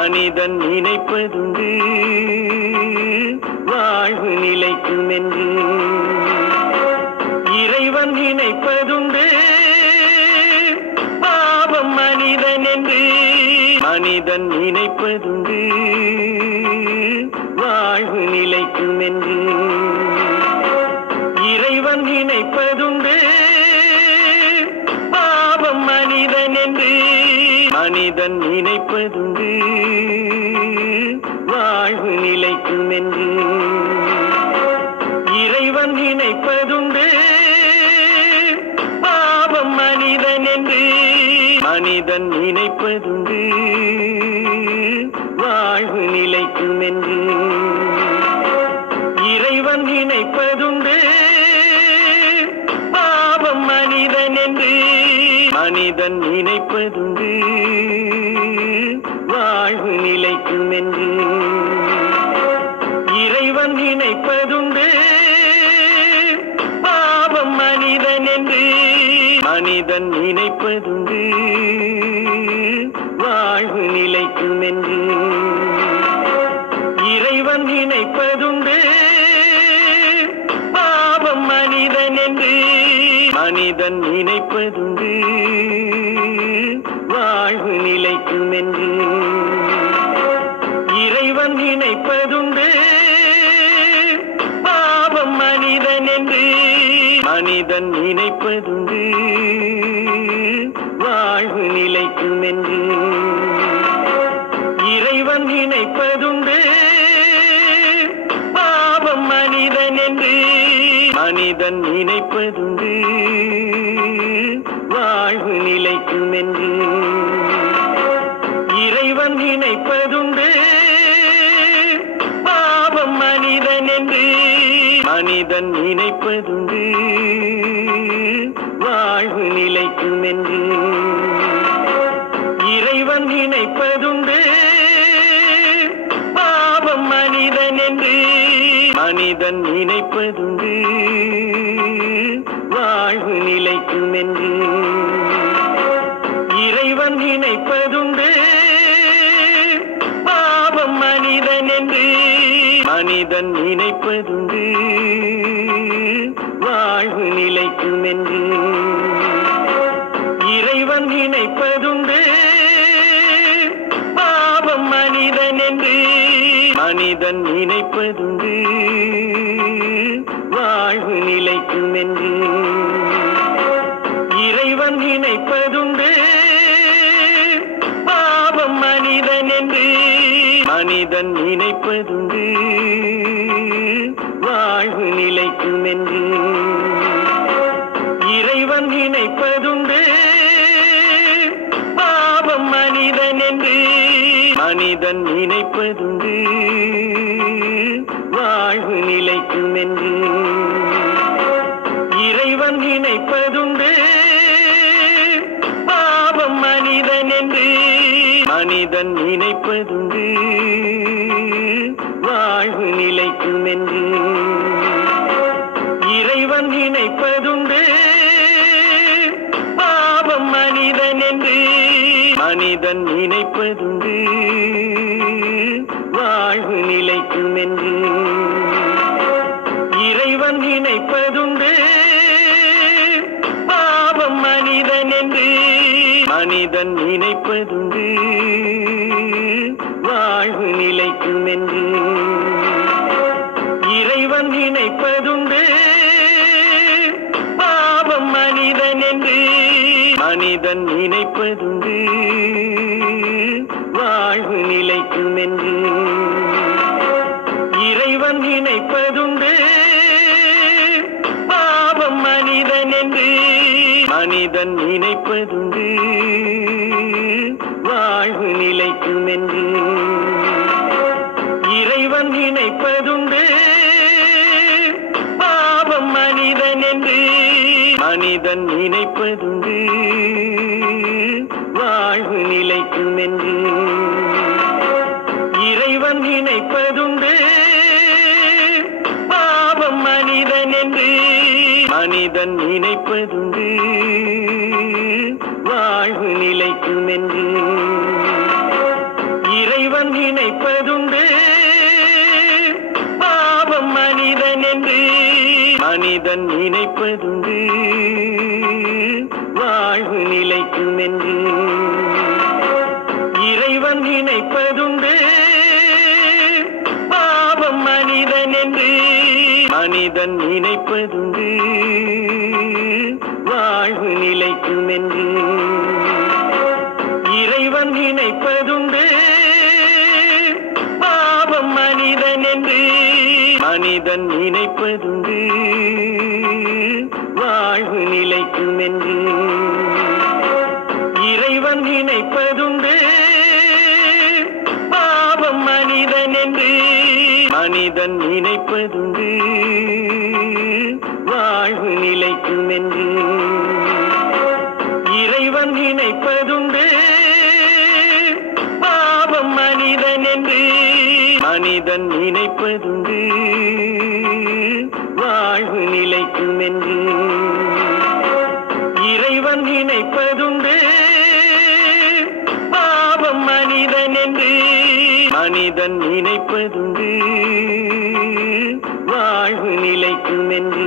மனிதன் நினைப்பதுண்டு வாழ்வு நிலைக்கும் என்று. இறைவன் நினைப்பதுண்டு பாவம் மனிதன் என்று. மனிதன் நினைப்பதுண்டு வாழ்வு நிலைக்கும் என்று. இறைவன் நினைப்பதுண்டு பாவம் மனிதன் என்று. மனிதன் நினைப்பதுண்டு வாழ்வு நிலைக்கும் என்று. இறைவன் நினைப்பதுண்டு பாவம் மனிதன் என்று. மனிதன் நினைப்பதுண்டு வாழ்வு நிலைக்கும் என்று. இறைவன் நினைப்பதுண்டு பாவம் மனிதன் என்று. மனிதன் நினைப்பதுண்டு வாழ்வு நிலைக்கும் என்று. இறைவன் நினைப்பதுண்டு பாவம் மனிதன் என்று. மனிதன் நினைப்பதுண்டு வாழ்வு நிலைக்கும் என்று. இறைவன் நினைப்பதுண்டு பாவம் மனிதன் என்று. மனிதன் நினைப்பதுண்டு வாழ்வு நிலைக்கும் என்று. இறைவன் நினைப்பதுண்டு பாவம் மனிதன் என்று. மனிதன் நினைப்பதுண்டு வாழ்வு நிலைக்கும் என்று. இறைவன் நினைப்பதுண்டு பாவம் மனிதன் என்று. மனிதன் நினைப்பதுண்டு வாழ்வு நிலைக்கும் என்று. இறைவன் நினைப்பதுண்டு பாவம் மனிதன் என்று. மனிதன் நினைப்பதுண்டு வாழ்வு நிலைக்கும் என்று. இறைவன் நினைப்பதுண்டு பாவம் மனிதன் என்று. மனிதன் நினைப்பதுண்டு வாழ்வு நிலைக்கும் என்று. இறைவன் நினைப்பதுண்டு பாவம் மனிதன் என்று. மனிதன் நினைப்பதுண்டு வாழ்வு நிலைக்கும் என்று. இறைவன் நினைப்பதுண்டு பாவம் மனிதன் என்று. மனிதன் நினைப்பதுண்டு வாழ்வு நிலைக்கும் என்று. இறைவன் நினைப்பதுண்டு பாவம் மனிதன் என்று. மனிதன் நினைப்பதுண்டு வாழ்வு நிலைக்கும் என்று. இறைவன் நினைப்பதுண்டு பாவம் மனிதன் என்று. மனிதன் நினைப்பதுண்டு வாழ்வு நிலைக்கும் என்று. இறைவன் நினைப்பதுண்டு பாவம் மனிதன் என்று. மனிதன் நினைப்பதுண்டு வாழ்வு நிலைக்கும் என்று. இறைவன் நினைப்பதுண்டு பாவம் மனிதன் என்று. மனிதன் நினைப்பதுண்டு வாழ்வு நிலைக்கும் என்று. இறைவன் நினைப்பதுண்டு பாவம் மனிதன் என்று. மனிதன் நினைப்பதுண்டு வாழ்வு நிலைக்கும் என்று. இறைவன் நினைப்பதுண்டு பாவம் மனிதன் என்று. மனிதன் நினைப்பதுண்டு வாழ்வு நிலைக்கும் என்று. இறைவன் நினைப்பதுண்டு பாவம் மனிதன் என்று. மனிதன் நினைப்பதுண்டு வாழ்வு நிலைக்கும் என்று. இறைவன் நினைப்பதுண்டு பாவம் மனிதன் என்று. மனிதன் நினைப்பதுண்டு வாழ்வு நிலைக்கும் என்று. இறைவன் நினைப்பதுண்டு பாவம் மனிதன் என்று. மனிதன் நினைப்பதுண்டு வாழ்வு நிலைக்கும் என்று. இறைவன் இறைவன் நினைப்பதுண்டு பாவம் மனிதன் என்று மனிதன் நினைப்பதுண்டு வாழ்வு நிலைக்கும் என்று இறைவன் நினைப்பதுண்டு பாவம் மனிதன் என்று மனிதன் நினைப்பதுண்டு வாழ்வு நிலைக்கும் என்று இறைவன் நினைப்பதுண்டு பாவம் மனிதன் என்று மனிதன் நினைப்பதுண்டு வாழ்வு நிலைக்கும் என்று இறைவன் நினைப்பதுண்டு பாவம் மனிதன் என்று மனிதன் நினைப்பதுண்டு வாழ்வு நிலைக்கும் என்று இறைவன் நினைப்பதுண்டு பாவம் மனிதன் என்று மனிதன் நினைப்பதுண்டு வாழ்வு நிலைக்கும் என்று இறைவன் நினைப்பதுண்டு பாவம் மனிதன் என்று மனிதன் நினைப்பதுண்டு வாழ்வு நிலைக்கும் என்று